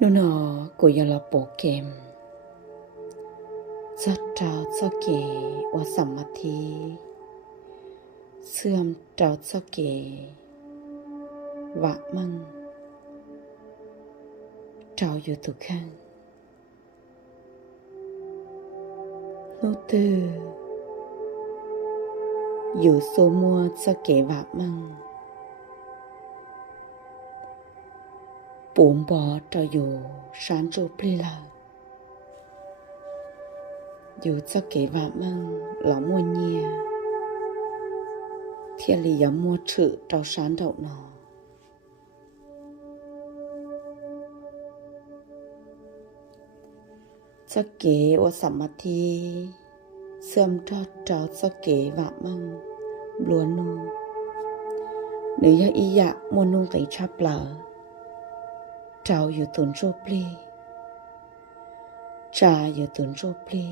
nó nó của giờ là bộ kem rất trao cho kể và sắm mặt thì xương trao cho kể và măng traoอยู่ทุกครั้งnô tưอยู่โซมั bốn bò cho dù sáng chỗ pli là dù cho kể vạ măng là mua nhia thiên lý giống mua trự cho sáng đậu nó cho kể ô sắm mặt thì sớm cho cháu cho kể vạ măng luôn nô nếu như ý dạ mua nung cái chắp lỡ trao yêu tuần rô pli trà yêu tuần rô pli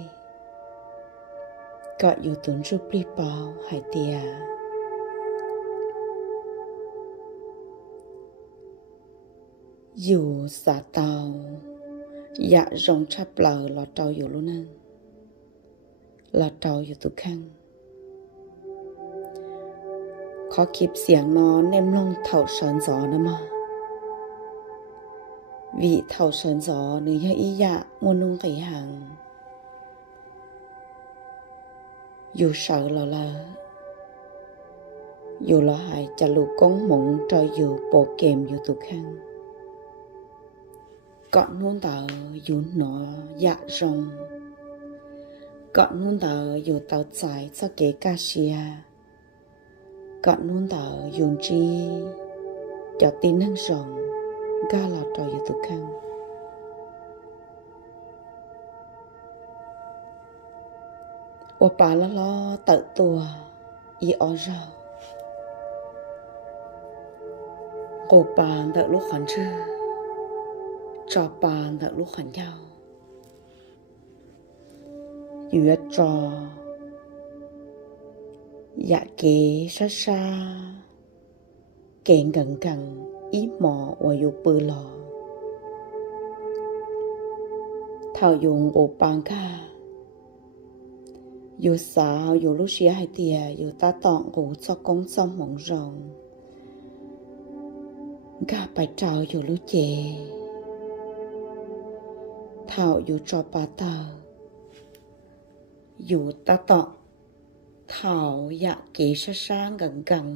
có yêu tuần rô pli bao hải tia dù xả tàu dạ rong chắp lờ là trao yêu luôn nè là trao yêu tụ khăn khó kịp xiềng nó nem long thảo sơn gió nữa mà vị thảo sơn gió nữ ya ý dạ muôn nung cái hàng dù sợ lo là dù lo hại chả lù con mộng cho dù bộ kèm dù tụ khăn còn nôn tờ dù nó dạ rồng còn nôn tờ dù tàu trái cho kế ca xìa à, còn nôn tờ dù chi cho tin năng rồng ga là trò yêu khăn ô bà lo lo tự tùa y ó rau ô bà tự lúc khoản chư cho bà tự lúc khoản nhau. Dựa trò dạ kế xa xa kể gần gần ý mò và dù bự lò. Thảo dùng ổ bàn ca. Dù sao dù lúc xia hay tìa, dù ta tọn ổ cho công xong mộng rồng gà bài trào dù lúc chè. Thảo dù cho bà tờ dù ta tọn. Thảo dạ kỳ sa sa gần gần.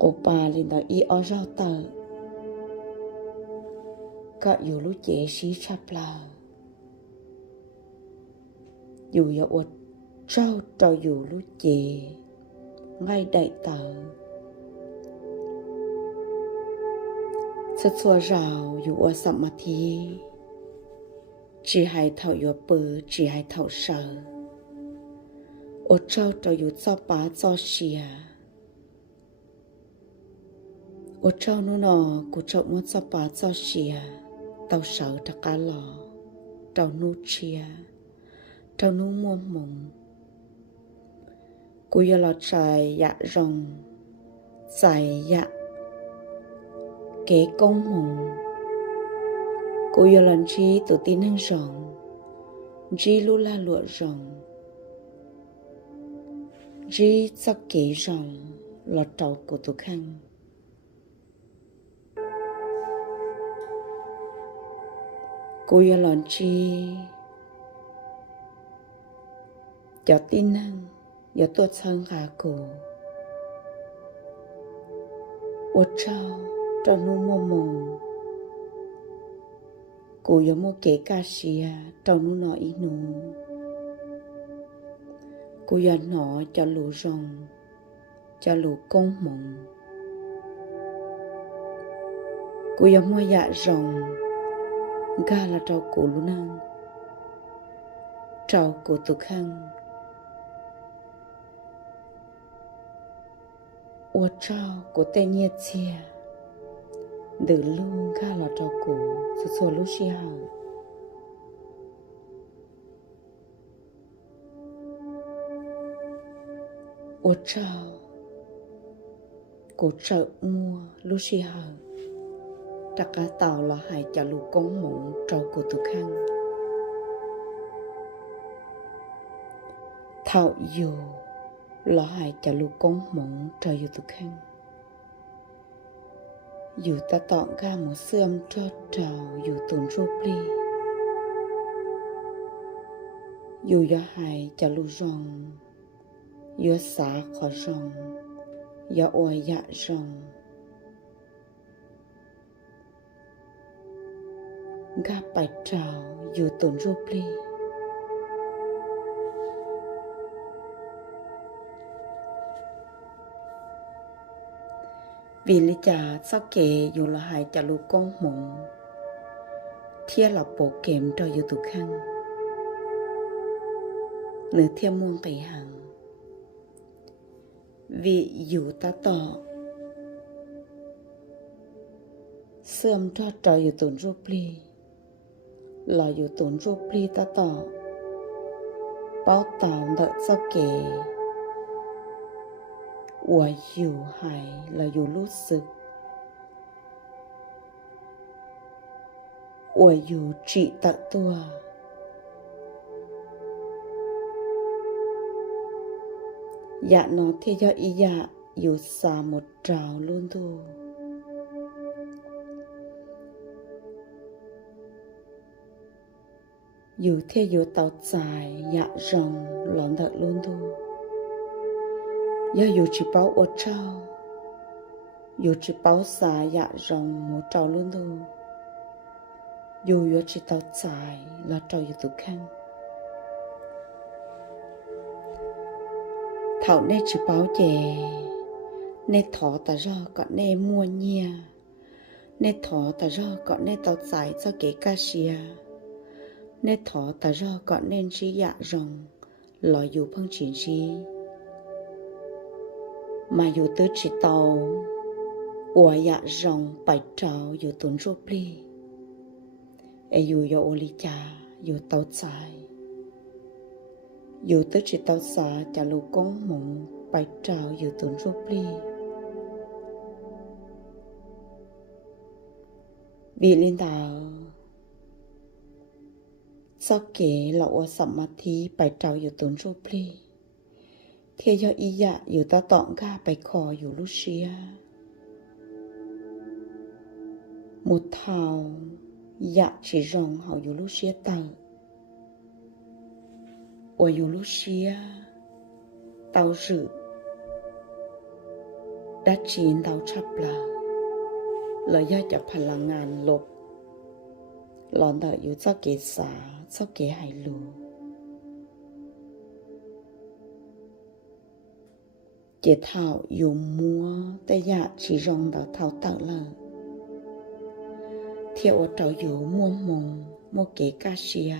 ô bà lên đó y ở rau tờ có dù lúc chế xí chắp là dù yo ô trao trao dù lúc chế? Ngay đại tờ sơ xua rào, dù ô sắm mà thi. Chỉ hai thảo yo bự, chỉ hai thảo sợ. Ô trao trao dù cho bá cho xìa. ô trâu nó nọ cụ trâu muốn cho bà cho xìa. Tàu sợ ta cá lò. Trâu nu chia. Trâu nu mua mộng. Cụ giờ là trời dạ rồng. Dài dạ. Kế công mộng. Cụ giờ lần chi tổ tin hăng rồng. Chi lu la lụa rồng. Chi cho kế rồng là trâu của tụ khăn. Lon chi cho tin năng yo tuột sang gà cổ. Ô trao cho nu mô mông cô yo mô kế ca xìa à, cho nu nọ ý nụ. Cô yo nọ cho lũ rồng, cho lũ công mộng. Cô yo mô dạ rồng Ga là trao cổ lũ năng trao cổ tự khăn ua trao cổ tè nhiệt chia từ ga là trao cổ sự sổ lũ xì hào ua trao cổ trợ mua lũ xì hào trắc cả tàu là hai chả lù con mộng trâu của tu khăn thảo dù là hai chả lù con mộng trâu của tu khăn dù ta tọn ga một sươm cho trào dù tồn rô pli dù do hai chả lù rong dù xả khó rong dù oai dạ rong ga bài trào dù tồn rô pli vì lý cha sao kể dù là hai cha lũ con mộng thia là bộ kèm cho dù tụ khăn nửa thia muôn cây hàng vì dù ta tỏ sớm cho cho dù tổn rô pli là yêu tổn rô pli ta tỏ, bao tạm đợi sao kể. Của hiểu hài là yêu lút sực. Của yêu trị tạ tua. Dạ nó thì do ý dạ yêu xa một trào luôn thôi. 有天有道在也 rằng lòng thật luôn tu ya yu chỉ bảo ở trao yu chỉ bảo xa ya rồng một trao luôn tu yu yu chỉ tao tại là trao yu tu khăn thảo nè chỉ bảo chè nè thỏ ta ra có nè mua nha. nè thỏ ta ra có nè tao tại cho kể ca xia nê thọ ta do có nên chỉ dạ rồng lo dù phong chỉ gì mà dù tứ chỉ tàu ủa dạ rồng bảy trào dù tuấn rô pli. E dù yo ô li cha, dù tàu dài dù tứ chỉ tàu xa chả lù con mộng bảy trào dù tuấn rô pli. Vì linh đạo sau kể là ô sắm mà thi bài trào dù tuấn rô pli thế cho ý dạ dù ta tọn ga bài khò dù lúc xia một thảo dạ chỉ rong hào dù lúc xia tàu ở dù lúc xia tàu rự đã chín tàu chắp là lời do cho phần là ngàn lục lần đợi yêu cho kế xa cho kế hải lùa kế thảo yêu mua tay dạ chỉ rong đó thảo tạo là thiệu ở trò dù mua mông mua kế ca xìa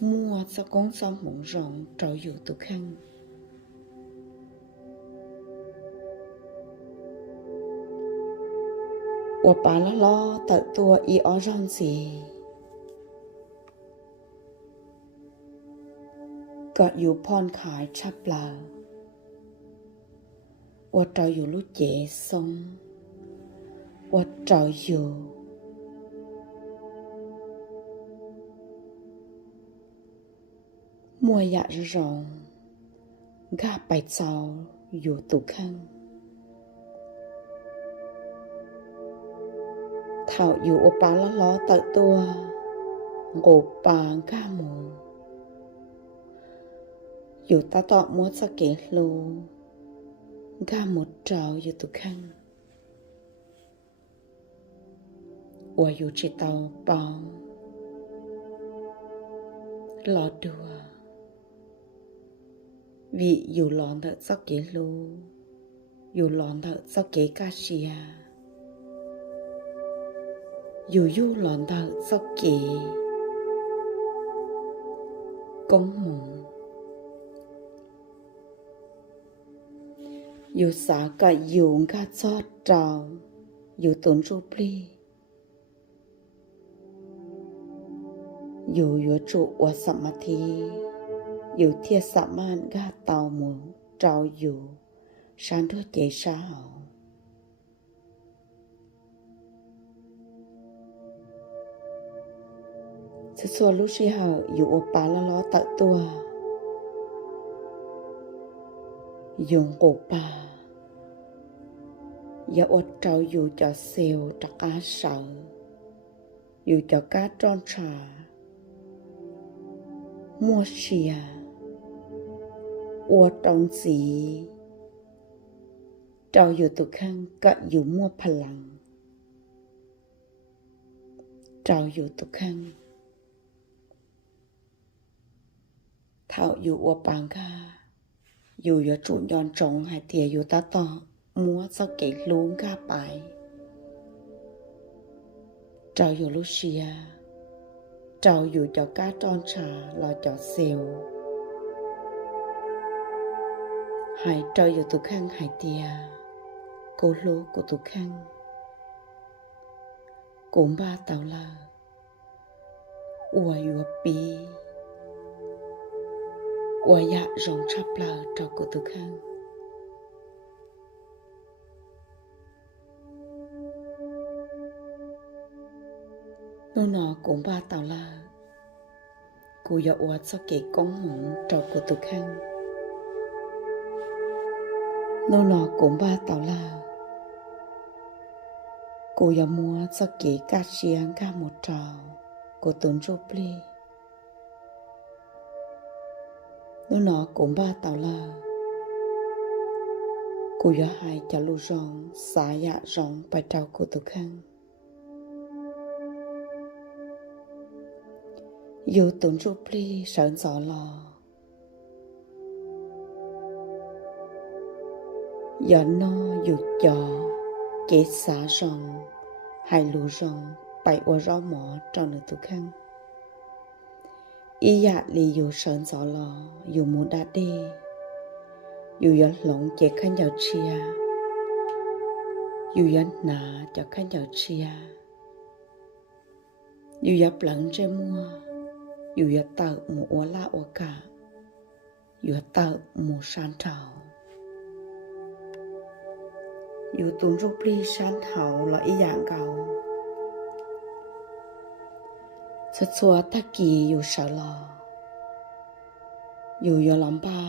mua cho con sao mông rong trò yêu tụ khăn của bà lo lo tự tua y ó rong gì có dù pon khải chắp là 我找有路接送，我找有莫呀容，gà bài chào dù tụ khăn thảo dụ ô bà lá ló tự tua ngộ bà ca mù. Dù ta tọ mua sa kể lù ga một trào dù tụ khăn. Và dù chỉ tàu bao lọ đùa. Vì dù lòn thợ sao kể lô dù lòn thợ sao kể ca xìa dù dù lòn thợ cho kế công mộng dù xả cả dù ngã cho trào dù tốn rô pli dù dù trụ wa samadhi dù thiệt sạ man ga tàu mù trao dù san thua chế sa hậu sự xua lúc xí hậu dù ô bà la lo tự tua dùng cổ bà giờ ô trao dù cho siêu cho cá sợ dù cho cá tròn trà mua xìa ô trong gì trao dù tụ khăn cả dù mua phẳng trao dù tụ khăn thảo dù ua bằng ca dù yo chủ nhon trống hay tiề dù ta to, mua sao kể luôn ca bài trao dù Lucia trao dù cho cá tròn trà, lo cho xèo. Hãy trao dù tụ khăn hãy tia. Cô lô của tụ khăn. Cũng ba tàu là ua ua bi quả dạ rong chắp là trao của tụ khăn nó nọ cũng ba tàu là cô ya ua cho kể công mộng trò của tụ khăn nó nọ cũng ba tàu là cô ya mua cho kể cá chiang cá một trò của tuấn rô pli nó nọ cũng ba tàu là cô gió hai cho lu rong xả dạ rong và trao của tự khăn dù tụng ru pli sợ gió lò giờ no dù cho chỉ xả rong hai lu rong bảy ô rau mỏ tròn nửa tự khăn ý dạ lì dù sợn gió lò dù muốn đã đi dù giờ lỏng chế khăn giàu chia dù giờ nà cho khăn giàu chia dù giờ lẫn trên mua dù ya tạo một ô la ô cả dù tạo một san thảo dù tuôn rút ly san thảo là ý dạng cầu sất xua ta kỳ dù sợ lò dù ya lắm ba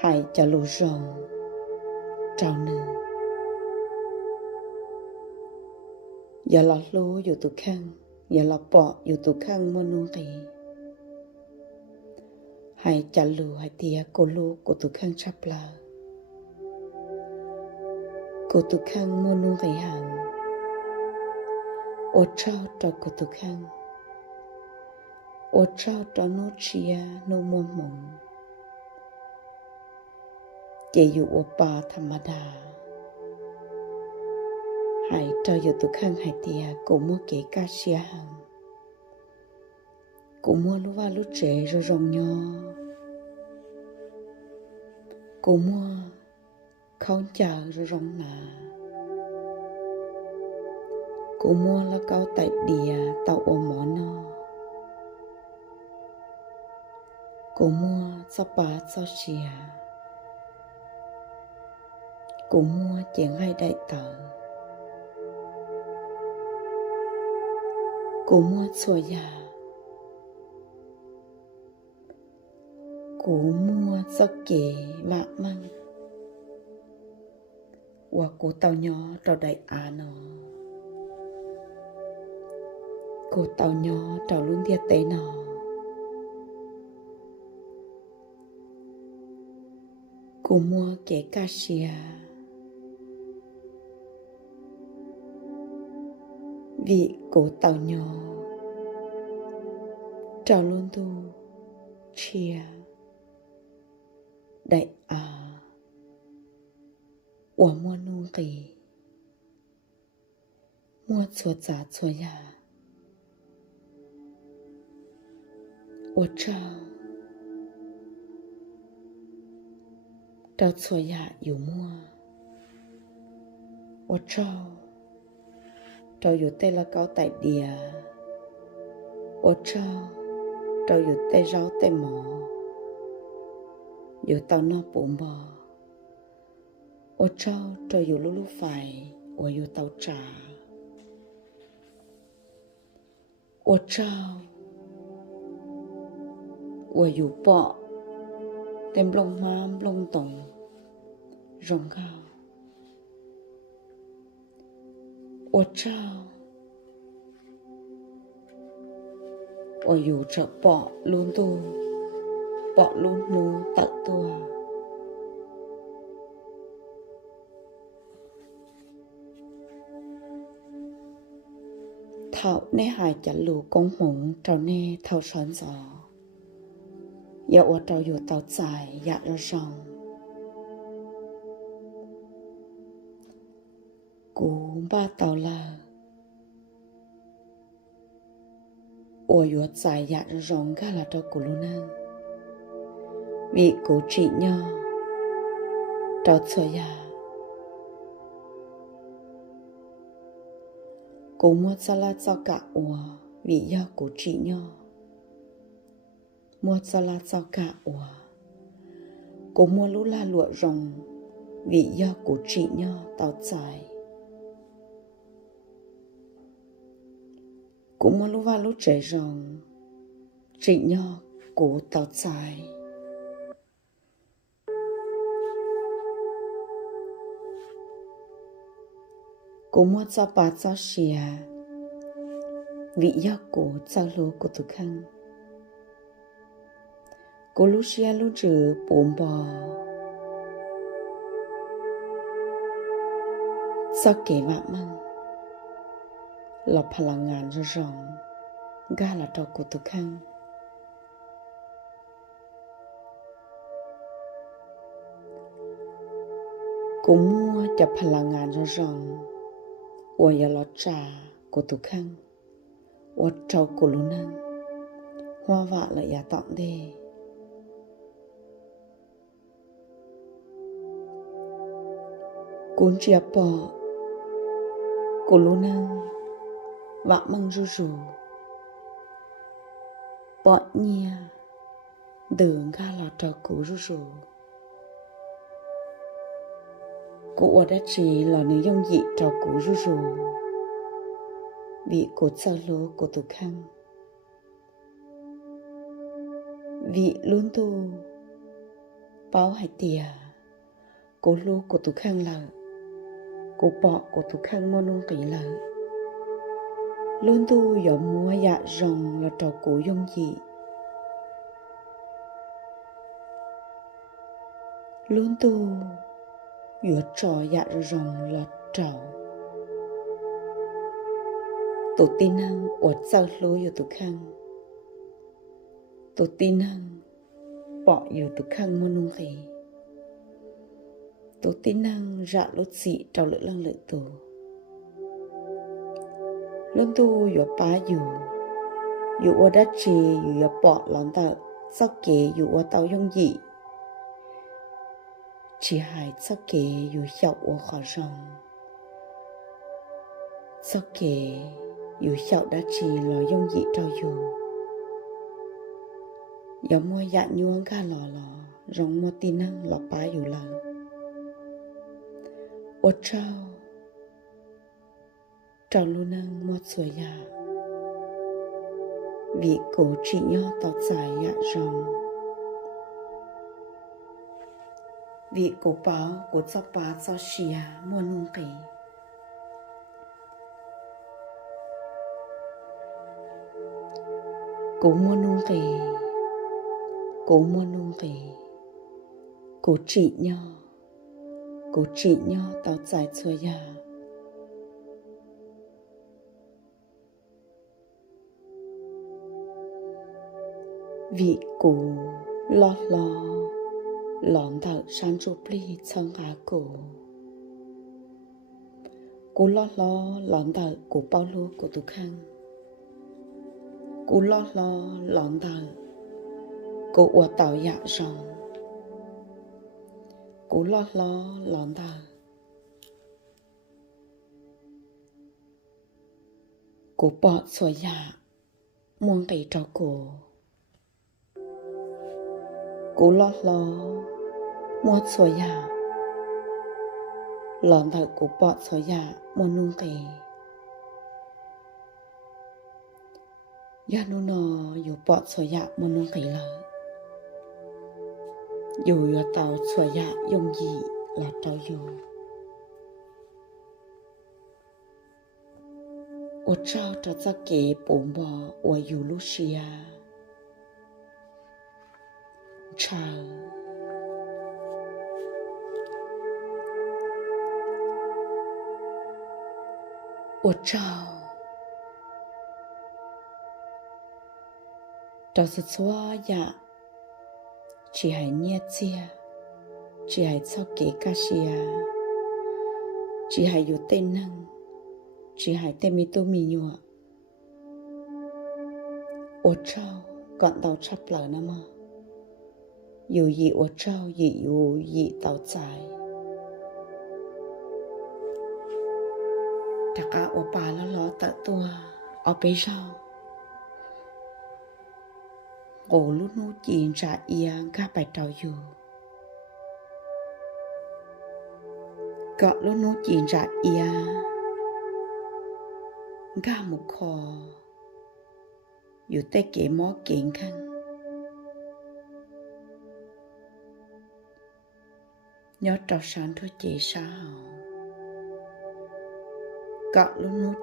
hãy cho lù rồng trao nữ giờ lọt lú dù tụ khăn giờ là bỏอยู่ตุข้างมนุงตีให้จัลลูให้เตียโกลูกุตุข้าง Otrauta Kotukan, Otrauta Nochia no Momon, Jeyu Opa Thamada. Hãy cho dù tụ hãy tìa cổ mua kể ca xia hàng. Cổ mua lúc vào lúc rồi rồng nhò. Cổ mua không chờ rồi rồng nà cũng mua là cao tại địa tàu ôm mỏ nó cũng mua cho bà cho xìa cũng mua chuyện hay đại tờ cô mua chùa già. Cô mua cho kể mạng măng và cô tàu nhỏ trò đại á nó cô tàu nhỏ trào luôn thiệt tế nọ, cô mua kẻ ca xìa vị cổ tàu nhỏ trào luôn tu chia đại à của mua nu kỳ mua chuột giả chuột nhà 我照。照错呀有摸，我照，照有带了高带的，我照，照有带绕带毛，有到那不毛，我照照有露露 phải，我有到炸，我照。ะอยู่ลูลูไฟโออยู่เตาจ่าโอเจ้าโออยู่เปาะเต็มลงม้ามลงตรงรองข้าวโอเจ้าโออยู่จะเปาะลุนตู bỏ luôn nô tận tua thảo nê hài chả lù công mộng trào nê thảo xoắn gió dạ ua trào dù tàu dài dạ ra rong cú ba tàu là ua ua dài dạ ra rong ga là trao cú luôn nâng vị cố trị nho trao cho ya cố mua cho la cho cả ủa vì do cố trị nho mua cho la cho cả ủa. Cố mua lũ la lụa rồng, vì do của chị nho tao dài cố mua lũ va lũ trẻ rồng, chị nho cố tao dài cố mua cho bà cho xìa vị do của cho lúa của tụ khăn cô Lucia lu trừ bổm bò. Sao kể vạm măng là phà là ngàn ra rộng, ga là trò của tụ khăn. Cô mua cho phà là ngàn ra rộng, ủa giờ lọ trà của tụ khăn, ủa trâu của lũ năng, hoa vạ là giả tọng đề. Cuốn chia bỏ cô lô năng vạ măng ru ru bỏ nhia đường ga là trò cũ ru ru cô ở đã chỉ là nữ dông dị trò cũ ru ru vị cô sao lúa cô tụ khăn vị luôn tu, báo hải tìa cô lô cô tụ khăn là bỏ cô khăn mô nông kỹ luôn tu giờ mua dạ rồng là trò cũ dông dị luôn tu vừa trò dạ rồng là trò tổ tin năng ở sao lối ở tổ khăn tổ tin năng bỏ ở tổ khăn môn nung khí tổ tin năng rạ lốt dị trào lỡ lăng lợi tổ. Lương tu yếu bá yếu yếu ô đá trì, yếu yếu bỏ lón tạo, sắc kế yếu ô tàu dung dị. Chỉ hại sắc kế yếu hiệu ô khó rong sắc kế yếu hiệu đá trì lò dung dị trao yếu yếu mua dạ nhuông ca lò lò rong mua tin năng lọ bá yếu lăng ô trao. Trao lu năng mua ya vì chỉ nho tỏ dài dạ rong vì cố báo của cho bá cho xìa à mua nung kỳ cố mua nung kỳ cố mua nung kỳ cố chỉ nho cố trị nho tao giải chua ya vị cổ lo lo lọn thở san chụp ly chân hạ cổ cú lo lo lọn thở của bao lô của tu khang. cú lo lo lọn thở của ua tàu dạ rong cú lót lo lọn thà của bọt sổ dạ muôn cái trò cổ. Cú lót lo mua sổ ya lòn thở cú bọt sổ ya mua nung kì ya yu bọt sổ ya mua nung dù yu tàu sổ ya dùng gì là tàu yu 我照着这给伯母，我有路西呀。chờ我照照是错呀 chỉ hãy nhẹ chia chỉ hãy cho kế ca xia chỉ hãy yếu tên năng chỉ hãy tên mi tu mi nhua ô trao còn tàu chắp lở nam mà dù gì ô trao gì dù gì tàu trái tất cả ô bà lo lo tự tua ô bế rau ổ lúc nô chìn trả ia gà bài trào dù. Gọ lúc nô chìn trả ia ga một kho yu te ke mo kiện khăn. Nhớ trò sáng thôi chị sao. Cọ lúc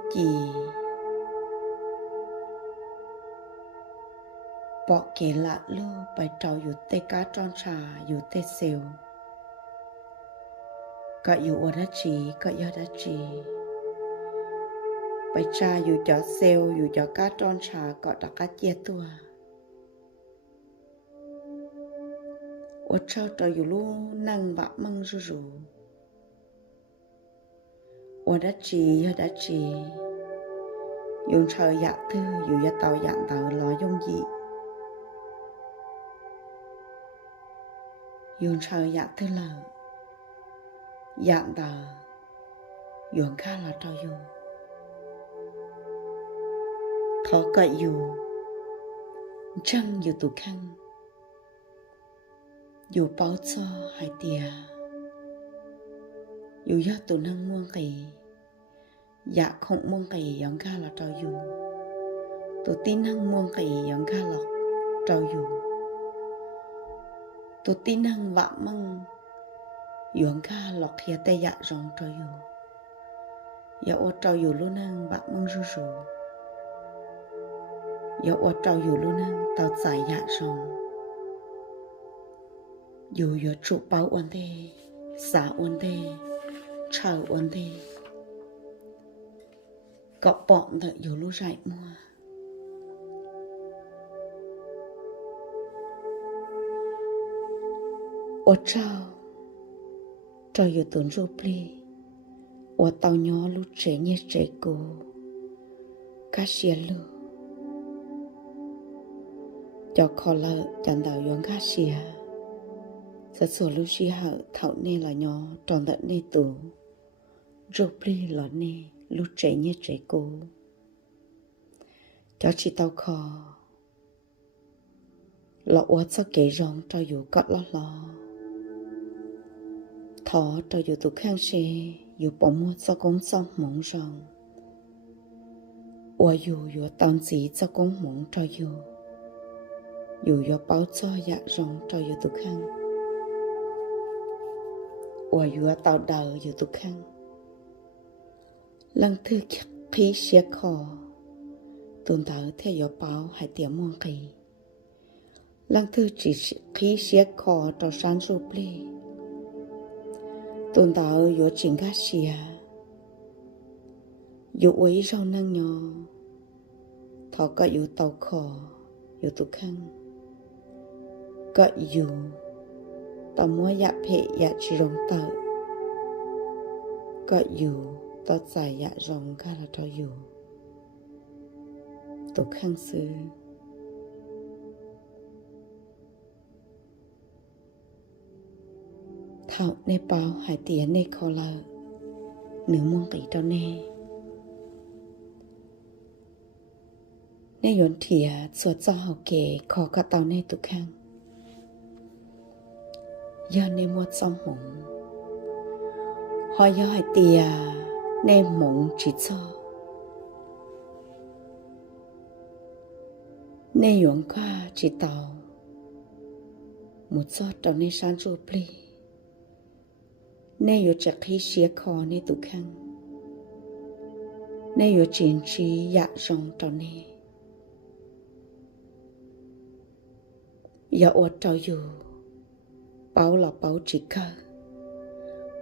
nút gì bỏ kể lạ lô bài trò yu te cá tròn trà yu te xèo cọ yu ở đó chị cọ yu đó chị bây cha dù cho xeo dù cho cá tròn trà có đã cá chia tua ô trao trò dù lu năng vạ măng rù rù ô đã chỉ ô đã chỉ dùng chờ dạ thư dù ya tàu dạng tàu lo dung dị dùng chờ dạ thư là dạng tàu yon khá là trao dùng thọ cậy dù trăng dù tụ khăn dù báo cho hai tia. Dù do tụ năng muôn kỳ. Dạ không muôn kỳ yon ga là trao dù tụ tin năng muôn kỳ yon ga là trao dù tụ tin năng vạ măng giống ca lọc kia tay dạ rong trao yu ya ô trao yu luôn năng vạ măng rù rù ya ở trâu yu luôn năng tao giải dạ rong yu yu trụ bao ổn thế xả ổn thế chào ổn thế có bọn thợ yu lúc rải mua. Ở trâu trâu dù tuần rô pli ở tàu nhỏ lúc trẻ nhé trẻ cô cá xìa lư. cho khó lợ chẳng đạo yuan cá xìa sẽ sổ lưu xì hợ thảo nê là nhỏ, tròn đợt nê tù rụp ly lọ nê, lúc trẻ nhé trẻ cô cho chị tao khó lọ ua cho kể rong cho dù cọt lọ lọ thọ cho dù tụ khao xe dù bỏ mua cho con xong mong rong ủa dù dù tao gì cho con mong cho dù dù dù bao cho dạ rong cho dù tụ khăn ủa dù tàu đời dù tụ khăn lăng thư khí xe khó tuần tàu theo dõi báo hai tiếng mong kỳ lăng thư chỉ khí xe khó cho sáng rụp lì tuần tàu yo chính gác xìa yo ấy rau năng nhỏ thọ cả yo tàu khó yo tu khăn có yo tao mua dạ phê dạ chỉ rong tờ có yo tao giải dạ rong cả là tàu yo tụ khăn xưa เท่าในเปาหายเตียในคอเลอเหนือม่งกีต้าแน่ในยนเถียสวดเจ้าเกยขอกระเตาในตุกข้างย้อนในมวดซ้อมหงหอยย่อยเตียในหมงจิตซ้อในหยวนข้าจิตเตาหมุดซอดตอนในชานจูปลี san chua pli nê yo chặt khi xía kho nê tụ khăn nê yo chiến trí dạ rong tàu nê dạ ô tàu yo bao là bao chỉ cơ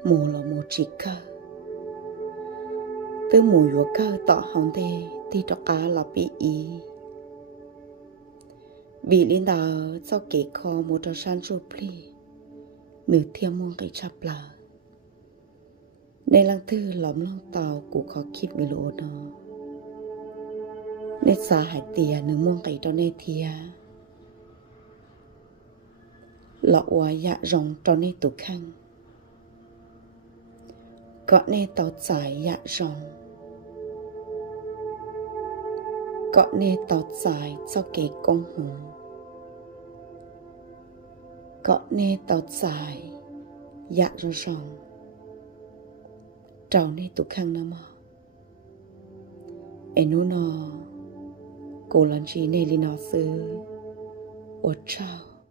mù là mù chỉ cơ từ mù yo cơ tọ hồng tê thì đó cá là bị ý vì linh đạo cho kế kho một trò san chua pli nửa thiêm mong cái ในลังทือหลอมล่องเตากูขอคิดวิโลนอในสาหายเตียหนึ่งม่วงไก่ตอนในเทียหลอกวายะรองตอนในตุขังก็ในเตาสายยะรองก็ในเตาสายเจ้าเก๋กงหงก็ในเตาสายยะรอง trào nên tụ khăn nó mà em nó nó cô lần chi nên li nó sư ô trao